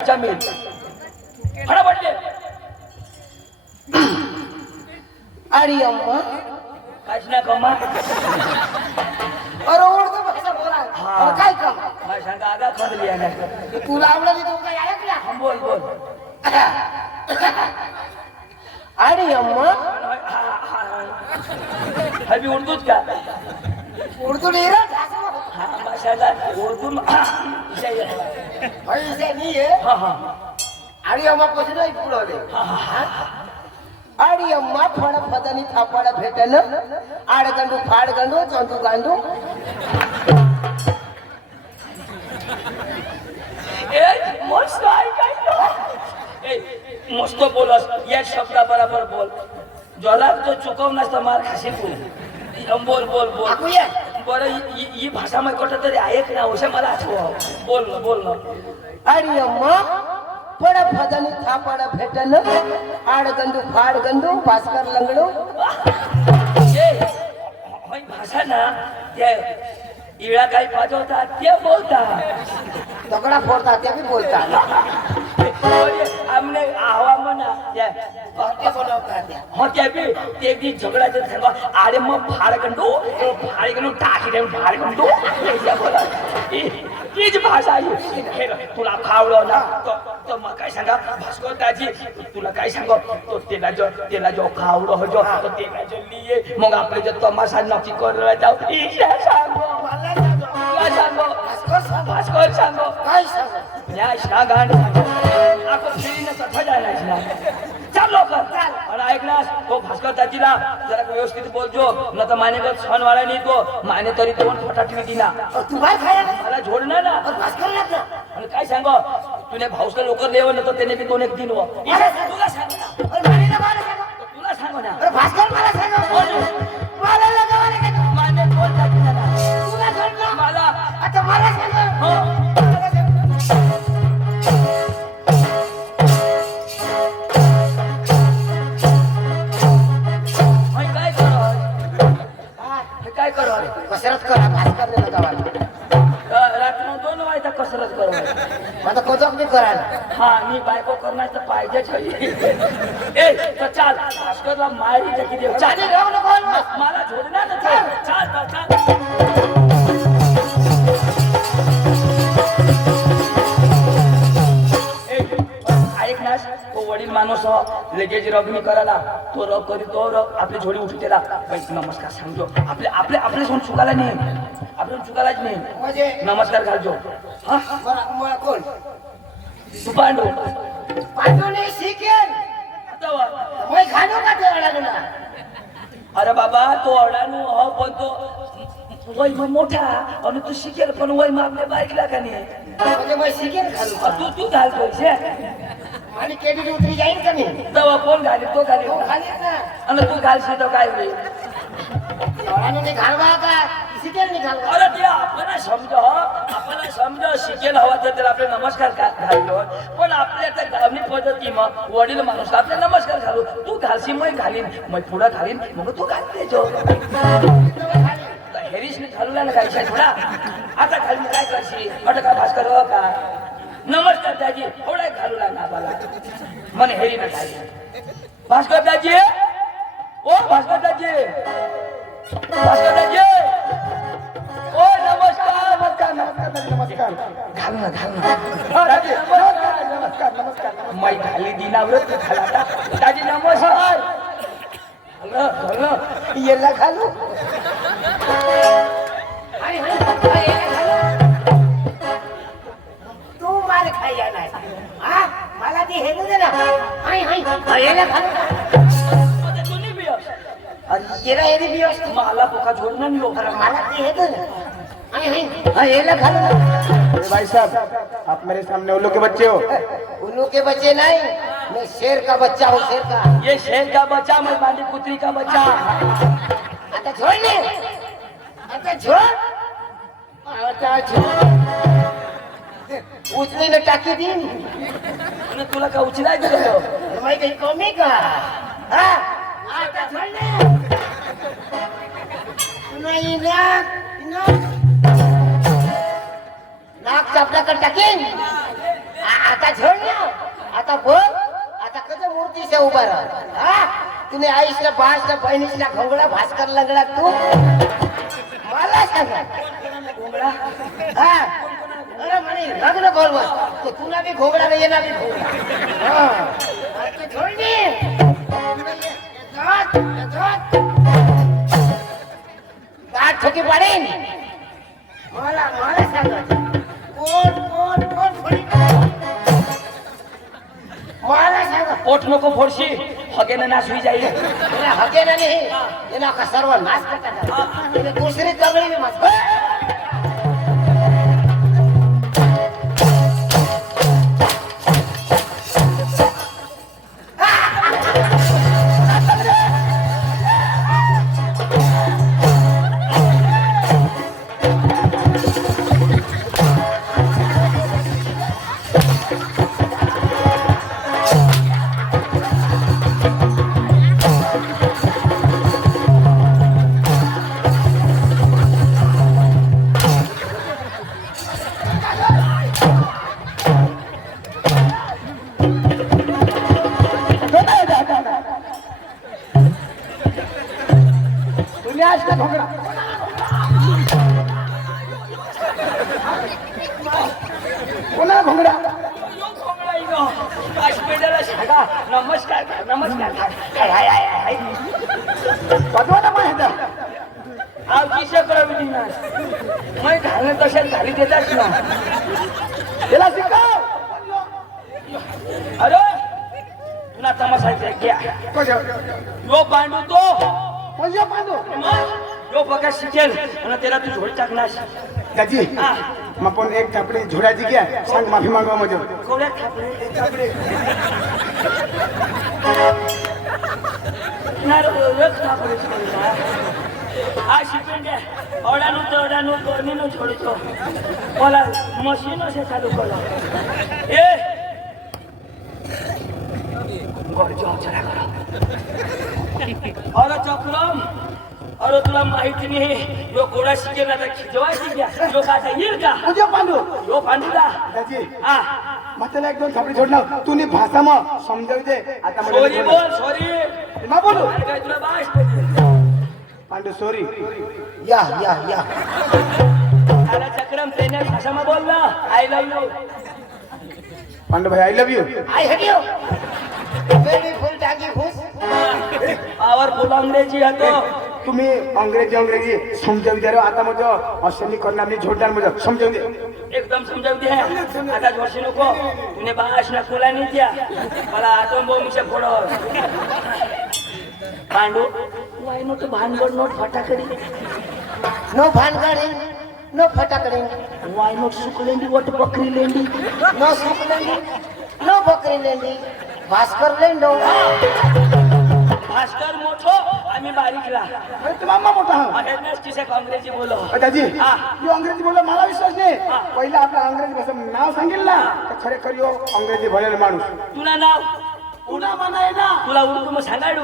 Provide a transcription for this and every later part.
जमीन फटाफट अरे अम्मा काहीच ना कमा अरे ओळखतो भाषा बोला हा. काय काम मला सांगा आगा खंडली आहे तुला आवडली तो काय ऐकला बोल बोल अरे अम्मा हवी उर्दूच का उर्दू नहीं रहा हा माशाल्लाह उर्दू ऐसे नहीं है हा हा अरे अम्मा कुछ नहीं पुढे अरे अम्मा फळ फदानी थापाडा भेटन आडगंडू फाडगंडू चंदू गांडू ए मस्त आहे काय तो ए मस्त बोलस या शब्दा बरोबर बोल ज्याला तो चुकवणार तर मार खाशी तू बोल बोल बोल ऐकूया बरं ही भाषा मध्ये कुठं तरी ऐक ना असे मला आठव बोल ना बोल ना अरे अम्मा फळ फदानी थापाडा भेटन आडगंडू फाडगंडू भास्कर लंगडू ए ही भाषा ना त्या इळा काही पाजवतात ते बोलतात दगडा फोडतात ते बी बोलतात आमने आवा म्हणा त्या ते बोलवतात हो त्या बी ते बी झगडाचे सांगा अरे मग फाडगंडू टाकी देऊन फाडगंडू बोला तीच भाषा आहे तुला खावलं ना तर मग काय सांगा भास्कर दाजी तुला काय सांग तो त्याला जो खावलं हो जो तो त्याला जो लिये मग आपले जो तमाशा नक्की करायला जाऊ इशा सांगो तुला सांगो भास्कर सांगो काय सांग या शागान आपण फिरीनं कथा जायलाच ना चाल लवकर चाल आणि ऐकलास तो भास्कर दाजीला जरा व्यवस्थित बोलजो न तर मानेकर सण वाला नाही तो माने तरी दोन फटाटवी दिला तू काय खाया मला झोडणार ना भास्कर लागला आणि काय सांगो तुने भाऊसला लोकर लेव ना तर त्याने बी दोन एक दिन तुला सांग ना तुला सांगो ना भास्कर मला सांग मला लगावाले का माने दोन दाखवला ना तुला सांग मला आता मला सांग हो काय करू कसरत करा भास्कर ने लगावाले रात्र दोन वाजता कसरत करू आता कोजक बी कराल हा मी बायको करणार तर पाहिजेच ए तर चाल भास्करला मारी टाकी देऊ चाल जाऊ नको मला झोडणार ना चाल चाल ऐक ना तो वडील माणूस लगेच रगणी करायला तो रग करी तो रग आपली झोडी उठू त्याला नमस्कार सांगतो आपले आपले आपले सोन चुकायला नाही आपल्याला चुकायलाच नाही म्हणजे नमस्कार घालजो हा मला कोण तू पांडू पांडूने शिकेल आता वा. वय खानो का ते अडगला अरे बाबा तो अडाणू हो पण तो वय मग मोठा आणि तू शिकेल पण वय मग आपल्या बाईकला का नाही म्हणजे वय शिकेल खालू तू घाल पैसे आणि केडी उतरी जाईल का नाही तेव्हा कोण घाले तो घाले तो खाली ना आणि तू घालशील तर काय होईल एवढ्याने घालवा का शिकेल नाही घालवा अरे ते आपण समज शिकेल हवा तर त्याला आपले नमस्कार घाललो पण आपल्या त्या गावनी पद्धती मग वडील माणूस आपले नमस्कार घालू तू घालशी मग घालीन मग पुढं घालीन मग तू घाल देजो हेरीशने घालूला ना काय थोडा आता घालून काय करशी अटक का भास्कर हो का नमस्कार दाजी थोडा घालूला ना बाला मन हेरी ना घाली भास्कर दाजी ओ भास्कर दाजी भास्कर दाजी ओ नमस्कार नमस्कार घालू ना दाजी नमस्कार मै घाली दिनावरच घाला दाजी नमस्कार येला घालू तू मार खायला नाही हा मला ती हेलू दे ना हाय हाय याला घालू तुम्ही बी अरे येला येरी बी असतो मला पोका झोडणार नाही अरे मला ती हेलू दे हाय हाय हाय याला घालू ना भाई साहब आप मेरे सामने उल्लू के बच्चे हो उल्लू के बच्चे नहीं मैं शेर का बच्चा हूँ शेर का ये शेर का बच्चा मैं बांडी पुत्री का बच्चा आता छोड़ ने आता छोड़ आता छोड़ उचली ने टाकी दी आणि तुला का उचलाय गेलो मैं कहीं कमी का हाँ आता छोड़ ने नहीं ना नाक चापला कर टाकीन आता झड ना आता बघ आता कसं मूर्तीच्या उभा राहा हा तुम्ही आईसला बासला बहिणीसला घोंगडा भास्कर लंगडा तू मला सांगा घोंगडा हा अरे म्हणे लग्न बोलवा तो तुला बी घोंगडा नाही येणार बी घोंगडा हा आता झोडणी गाठ ठोकी पाडेन मला मला सांगा कोण कोण कोण फोडी मला सांगा पोट नको फोडशी हगेने नाश होई जाईल त्याला हकेला नाही त्याला का सर्व नाश करतात त्याला दुसरी दगडी बी मस्त तुम्ही आज का घोंगडा कोणा घोंगडा सांगा नमस्कार नमस्कार हाय हाय हाय हाय पदवाना माहिती आवची शकरवली ना मैं घालणे तशा झाली देताच ना त्याला शिकाव अरे तुला तमाशा घ्या यो पांडू तो म्हणजे पांडू यो बघा शिकेल आणि त्याला तू झोड टाकणार दाजी हा मग पण एक थापडी झोडाची घ्या सांग माफी मागवा म्हणजे कोऱ्या थापले આ શીખે ઓડાનું તો ઓડાનું કોનીનું છોડજો ઓલા મશીનો છે ચાલુ કરો એ ગોળજો ચલા કરો અરે ચક્રમ अरे तुला माहिती नाही यो घोडा शिकेल आता खिजवाय शिक्या यो काय येईल का म्हणजे पांडू यो पांडूला दाजी हा मग त्याला एक दोन थापडी झोडणार तू नी भाषा मग समजावू दे आता मला सॉरी बोल सॉरी मग बोलू अरे काय तुला बाश पांडू सॉरी या या या अरे चक्रम तेने भाषा में बोल ना आई लव यू पांडू भाई I love you I hate you baby फुल टाकी फुस पावरफुल अंग्रेजी है तो तुम्ही अंग्रेजी समजावू दे रे आता म्हणजे असं नाही करणार नाही झोडणार म्हणजे समजावू दे एकदम समजावते है आता जोशी नको तूने बाश ना खोला नहीं दिया मला आटम बॉम्ब से फोड़ो पांडू वाई नोट भानगड नोट फटाकडी नो भानगड नो फटाकडी वाई नोट सुकलेंडी वट बकरी लेंडी नो सुकलेंडी नो बकरी लेंडी भास्कर लेंडो भास्कर मोठो आम्ही बारीकला अरे तू मामा मोठा हा अहेरनेस किसे अंग्रेजी बोलो दाजी हा. यो अंग्रेजी बोलला मला विश्वास नाही पहिला आपला अंग्रेजी भाषा नाव सांगेल ना तर खरेखर यो अंग्रेजी बोलेल माणूस तुला नाव उडा म्हणाय ना तुला उर्दू में सांगाडू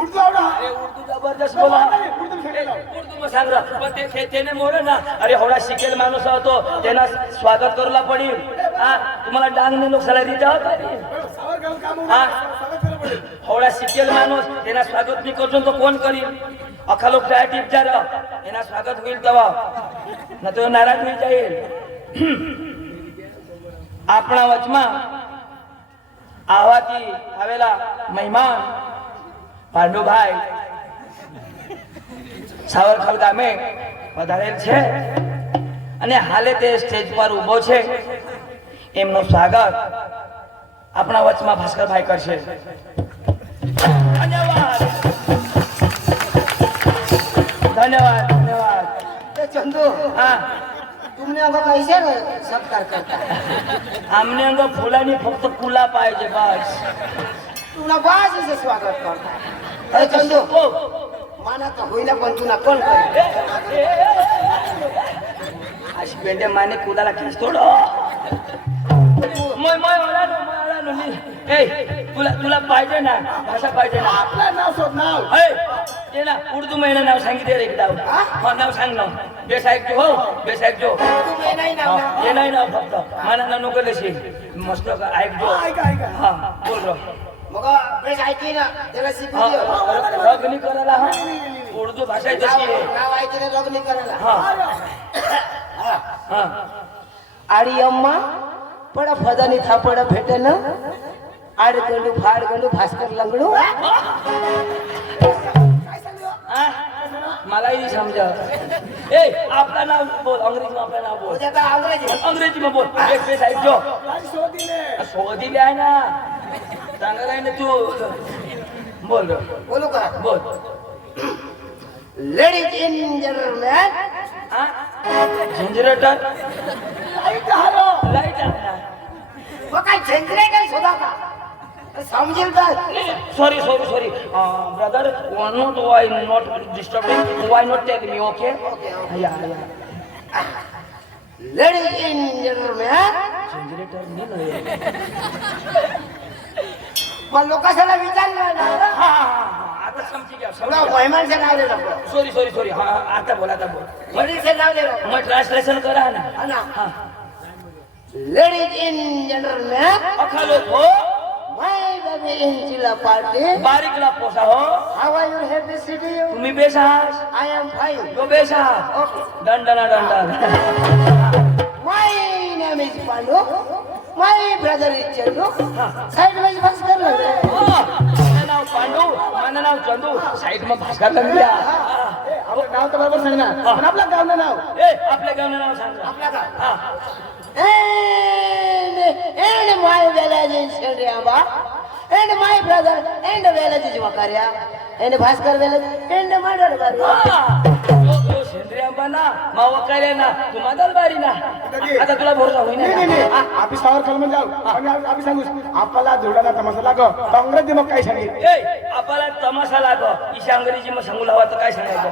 उर्दू आवडा अरे उर्दू जबरदस्त बोला उर्दू सांगायला उर्दू में सांग रहा पण त्याने मोर ना अरे होडा शिकेल माणूस होतो त्यांना स्वागत करूला पडेल हा तुम्हाला डांगने लोक सलारी द्यावं लागेल हा होडा शिकेल माणूस त्यांना स्वागत नाही करतो तो कोण करील अखा लोक त्या टीप जा त्यांना स्वागत होईल तेव्हा ना तो नाराज होई जाईल આપણા વચમાં આવાથી આવેલા મહેમાન પાંડુભાઈ સાવરખલ ગામે પધારેલ છે અને હાલે તે સ્ટેજ પર ઊભો છે એમનું સ્વાગત આપણા વચમાં ભાસ્કરભાઈ કરશે ધન્યવાદ ધન્યવાદ ધન્યવાદ ए चंदू હા तुमने अगं कैसे रे सत्कार करता आमने अंग फुलानी फक्त कुला पाहिजे बस तुला बाज इसे स्वागत करता अरे चंदू ओ, माना तो होईना पण तुला कोण करे अशी पेंडे माने कुलाला खेच थोडं मोय मोय ओळानो नी ए तुला पाहिजे ना भाषा पाहिजे ना आपलं नाव शोध नाव ए ते ना उर्दू महिना नाव सांगितले रे एकदा हा नाव सांग ना बेस ऐकतो हो बेस ऐकतो तू मे नाही ना हे नाही ना फक्त मनाला नको लशी मस्त ऐकतो ऐका ऐका हा बोल रो मग बेस ऐकी ना त्याला शिकू हा दे रगनी करायला हा उर्दू भाषा आहे तशी आहे नाव ऐकी ना लग्न करायला हा हा आडी अम्मा पड फदानी थापड भेटन आडगंडू फाडगंडू भास्कर लंगडू हा? मलाही समजा ए आपला नाव बोल अंग्रेजी में आपला नाव बोल उद्या का अंग्रेजी अंग्रेजी में बोल एक बेस ऐकतो काय शोधीले शोधिले आहे ना चांगला आहे ना तू बोल रो बोलू का बोल लेडीज इन जनरलमॅन हा जनरेटर लाईट हॅलो लाईट आहे ना मग काय जनरेटर शोधा का समजेल का Sorry, brother. Why not disturbing? Why not take me? Okay? Yeah. Ladies and gentlemen Generator नाही मग लोकांना विचारलं ना हा आता समजी घ्या थोडा महिमानचं नाव दे नको सॉरी हा आता बोल वडीलचं नाव दे नको मग ट्रान्सलेशन करा ना हा ना हा लेडीज इन जनरलमॅन अखालो हो माय बेबी इन चिला पार्टी बारीकला पोसा हो how are you happy city you तुम्ही बेसास आय एम फाईन तो बेसास ओके दंडना my name is Pandu my brother is Chandu side wise बस कर लो माझं नाव पांडू माझं नाव चंदू साईड मग भास्कर लागल्या आपलं नाव तर बरोबर सांग ना पण आपलं गाव ना नाव ए आपल्या गावचं नाव सांग आपला का हा and my village is Shendriamba, and my brother and village is Wakaria, and Bhaskar village and my daughter. सेंद्रिय ना मावा काय ना तू माझाच बारी ना आता तुला भरोसा होईना नाही नाही नाही ऑफिसावर कलम जाऊ आणि आम्ही सांगू आपल्याला धुडाला तमाशा लाग काँग्रेस मग काय सांगेल ए आपल्याला तमाशा लाग ईशा अंग्रेजी मग सांगू लावा तर काय सांगायचं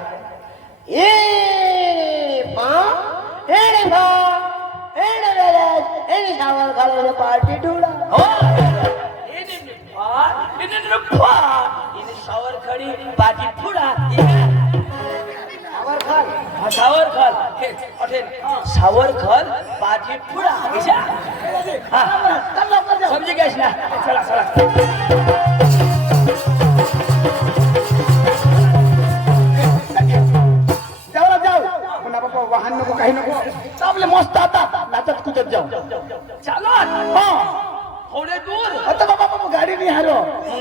And village, and shower color party dhula. हो इने शावर खडी पाठी फुडा Shower khal. शावर खल हे हॉटेल शावर खल पाठी फुडा ईशा हा समजी गॅस ना चला जाऊ जाऊ पण बाबा वाहन नको काही नको आपले मस्त आता नाचत कुदत जाऊ चालो हा थोडे दूर आता बाबा गाडी नाही हारो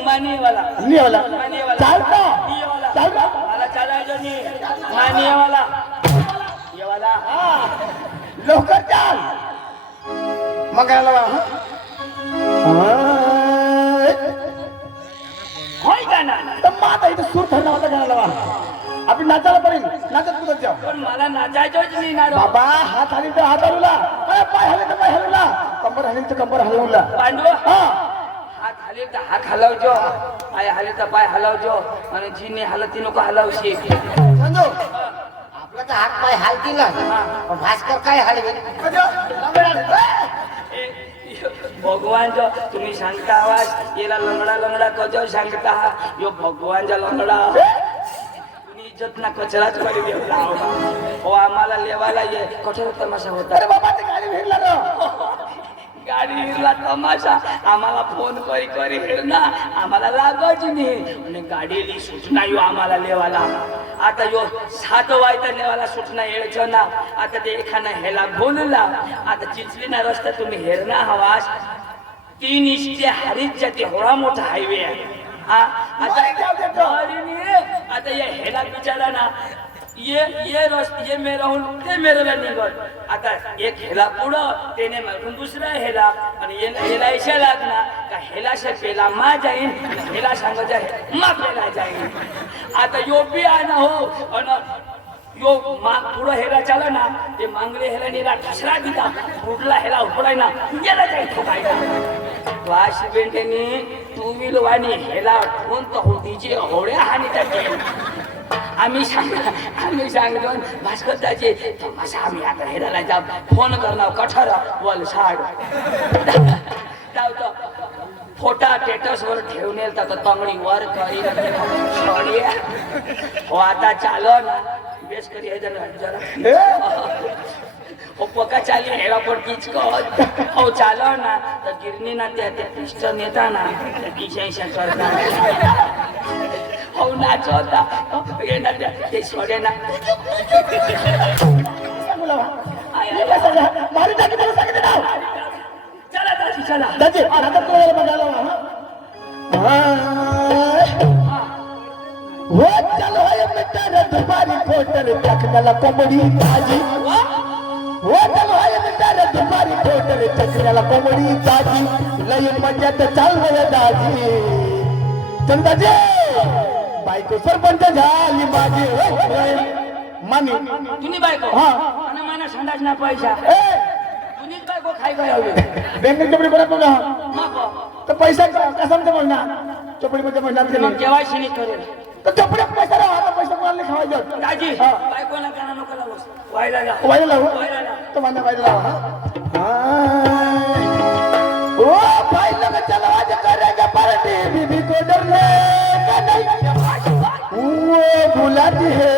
मानी वाला निवाला चालता ये वाला चालता मला चालायचं नाही मानी वाला ये वाला लवकर चाल मग याला होय का ना तर माता इथं सूर ठरला होता गाण्याला आपण नाचायला पाहिजे नाचत कुदत जाऊ पण मला नाचायचंच नाही ना रे. बाबा हात हली तर हात हलवला पाय हले तर पाय हलवला कंबर हली तर कंबर हलवला पांडू हा हात हाले तर हात हलवजो पाय हाले तर पाय हलवजो आणि जिने हालती नको हलवशी Chandu, आपला तर हात पाय हालतील ना पण भास्कर काय हालवे भगवान जो तुम्ही सांगता आवाज याला लंगडा कजो सांगता यो भगवानचा लंगडा तुम्ही इज्जत ना कचराच करी देवला हो आम्हाला लेवाला ये कठोर तमाशा होता अरे बाबा ते गाडी भेटला ना गाडी हिरला तमाशा आम्हाला फोन करी हिरना आम्हाला लागायची नाही आणि गाडीली सूचना यो आम्हाला लेवाला आता यो 7 वाजता लेवाला सूचना यायचं ना आता ते एखादा हेला बोलला आता चिचली ना रस्ता तुम्ही हेरणा हवास 3 इष्टे हरीच जाते होळा मोठा हायवे आहे हा आता ये हेला बिचारा ना ये मेरा निघत आता एक हेला पुढं त्याने मागून दुसरा हेला आणि हेला ऐशा लागना का हेला पेला मा जाईन हेला सांगायचा मा पेला जाईन आता यो बी आहे ना हो आणि यो पुढं हेला चाला ना ते मांगले हेला नेला ठसरा दिला पुढला हेला उपडाय ना गेला जाईल ठोकायला वाशी बेंटेनी 2 व्हीलर वाणी हेला ठोन तर होतीची होड्या हानी टाकेल आम्ही सांगलो भास्कर दाजी तमाशा आम्ही आता हेरायला जाऊ फोन करणार कठोर वलसाड जाऊ फोटा स्टेटस वर ठेवून येईल तर तंगडी वर करी हो आता चालो ना बेस करी है जरा जरा ए, ओ पका चाली हेरा पर किचको ओ चालो ना तर गिरणी ना त्या पिस्टन नेता ना किशा करता हो नाच होता ये ना ते सोडे ना बोलावा. हे कसं झालं? मारी टाकी मला सांगितलं ना. चला दाजी चला दाजी, आता तुला बघायला लावा, हा? हो चलो है मित्र दुपारी कोटर चकण्याला कोंबडी ताजी. हो चलो है मित्र दुपारी कोटर चकण्याला कोंबडी ताजी. लय मज्जात चालवय दाजी. चंदाजी बायको सरपंच झाली माझी. होय. मामी तुनी बायको हा. आणि माना संडास ना पैसा ए तुनीच बायको खाई गयो बँकेत चोपडी कोणा बघा नको तर पैसा कसा म्हणणार चोपडीमध्ये म्हणणार की मग नाही केवायसी नाही करेल तर चोपडीत पैसा राहा आता पैसा कोणाला खावायचं दाजी हा. बायकोला काना नको लावू व्हायला जा वायला लावू व्हायला जा तो मान्य वायला लावा हा ओ भाई लोग चलो आज करेंगे पार्टी बीबी को डरने का नहीं वो बुलाती है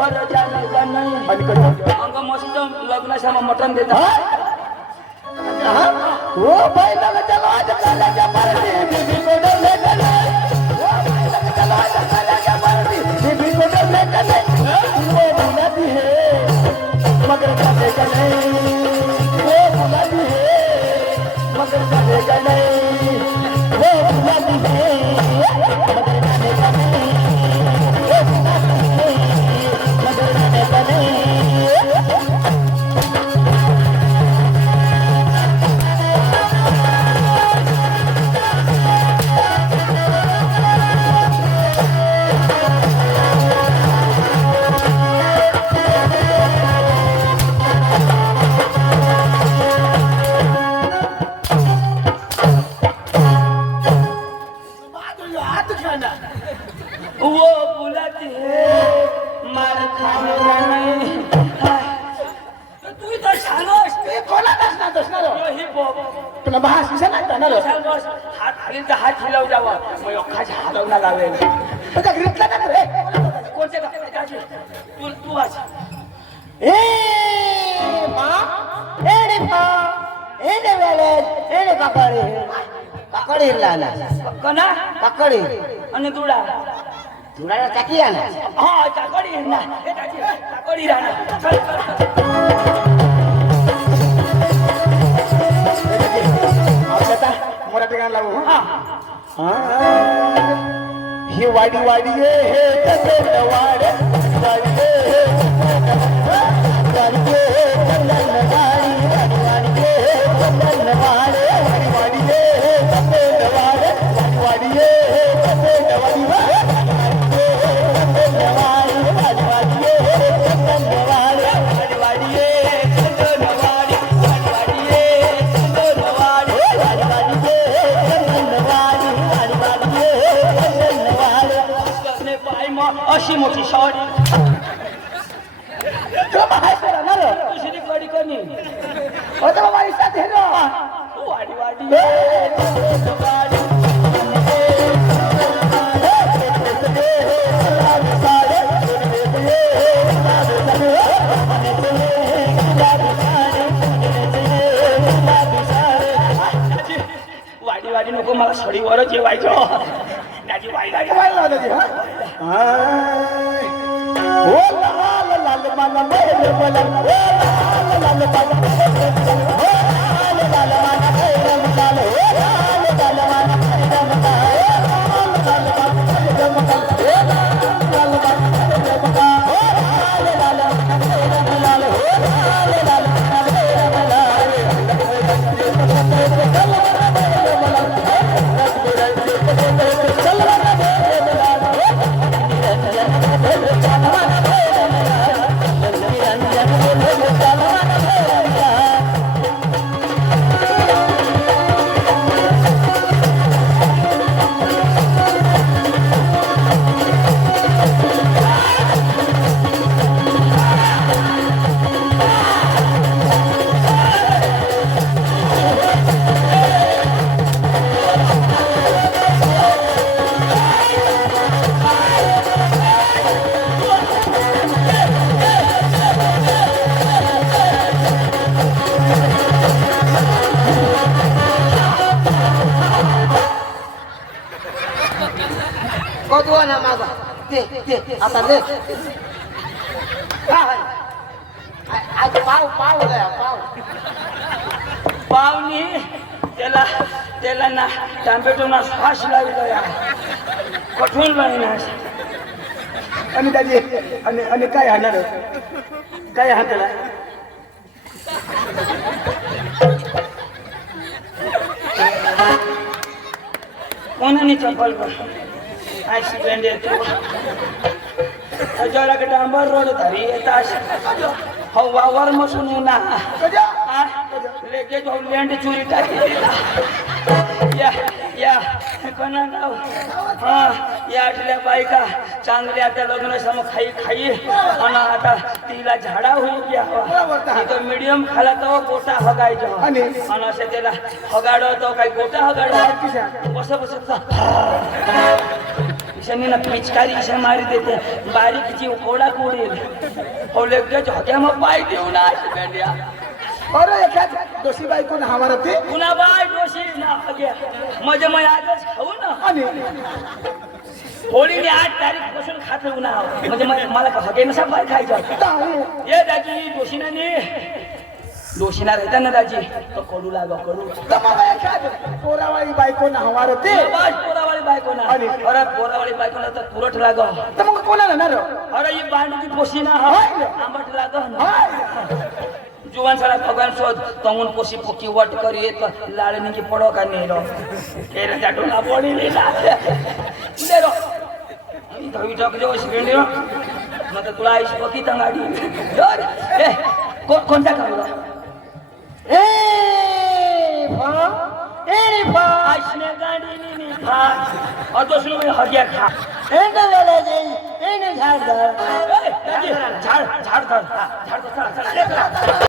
घर जाने का नहीं आणि कडे अंग मस्त लग्नाsama मटन देता वो भाई लोग चलो आज करेंगे पार्टी बीबी को डरने का नहीं वो भाई लोग चलो आज करेंगे पार्टी बीबी को डरने का नहीं वो बुलाती है मगर जाने का नहीं वो बुलाती है मगर जाने का नहीं वो बुलाती है मगर जाने का नहीं वो बुलाती है मगर जाने का नहीं वो बुलाती है मार खाने का नहीं तू इधर छानोस कोणा दसणार दसणार ही बॉब तुला भास विषय नाही जाणार चल बस हात खाली तर हात हिलाव जावा मग अख्खाच्या हालवला लावेल तुझ्या घेतला का रे कोणते दाजी तू तू वाच ए मा एडे पा एडे वेळे एडे काकडी काकडी इरलाना कना काकडी आणि तुडा तुला टाकी आना हा काकडी ना हे दाजी काकडी राहणार चल चल आपल्याला मराठी गाणं लावू हा ही वाडी वाडी हे चंदन वाड वाडी हे वाडी हे चंदन वाडी वाडी हे चंदन वाड वाडी वाडी हे चंदन वाड वाडी हे चंदन वाडी वाडी वाडी हे चंदन वाड वाडी वाडी हे चंदन वाड वाडी हे चंदन वाड वाडी वाडी हे चंदन वाड वाडी वाडी हे चंदन वाड ने पाय मग अशी मोठी शॉट तो महाराष्ट्र राहणार दुसरी कडी कनी होतं बाबा इशात हे ना वाडी वाडी वाडी वाडी नको मला सडीवर जेवायचं दाजी वाई लागे ओ लाल लाल मला मेल मला ओ लाल लाल मला ओ लाल लाल मला मेल मला ओ लाल लाल मला मेल मला ओ लाल लाल मला मेल मला ओ लाल लाल मला मेल मला ओ लाल लाल मला मेल मला ओ लाल लाल मला मेल मला तो ना मागा ते आता ले आज पाव गया पाव पावनी त्याला त्याला ना टॅम्पेटोना श्वास लागला या कठून लागला आणि दाजी आणि काय हाणार काय हाताला कोणाने चप्पल ऍक्सिडेंट येतो जरा डांबर रोड धरी येतात हो वावर मसून उन्हा लेके जाऊन लँड चोरी टाकली या कोणा नाव हा या आठल्या बायका चांगल्या त्या लग्न सम खाई आणि आता तिला झाडा होईल घ्या तो मीडियम खाला तो गोटा हगायचो आणि असं त्याला हगाडतो काही गोटा हगाडो बस ना पिचकारी इशा मारी देते बारीक जीव कोडा कोडेल हो लगेच होत्या मग पाय देऊ ना अरे एखाद दोषी बायकोन हमारा ते पुन्हा बाय दोषी ना मजे मग आजच खाऊ ना आणि होळीने 8 तारीख पासून खात उन्हा म्हणजे मला हगे नसा पाय खायचं ये दाजी दोषीना राहता ना दाजी तो कडू लाग कडू एखाद पोरावाळी बायकोन हमारा ते पोरावाळी बायको ना अरे पोरावाळी बायको ना तर पुरठ लाग तर मग कोणाला ना अरे ही बांडची पोशी ना आंबट लाग जुवान साला भगवान शोध तंगून पोशी पोकी वट कर येत लाळणी की पडो का नेलो केर जाटूला बोली लेला ले रो धवी टक जो शिंडे मग तुला आईश पोकी तंगाडी जर ए कोणता करूला आईशने गाडी नी खा और दोसरो में हगिया खा झाड़ झाड़ झाड़ झाड़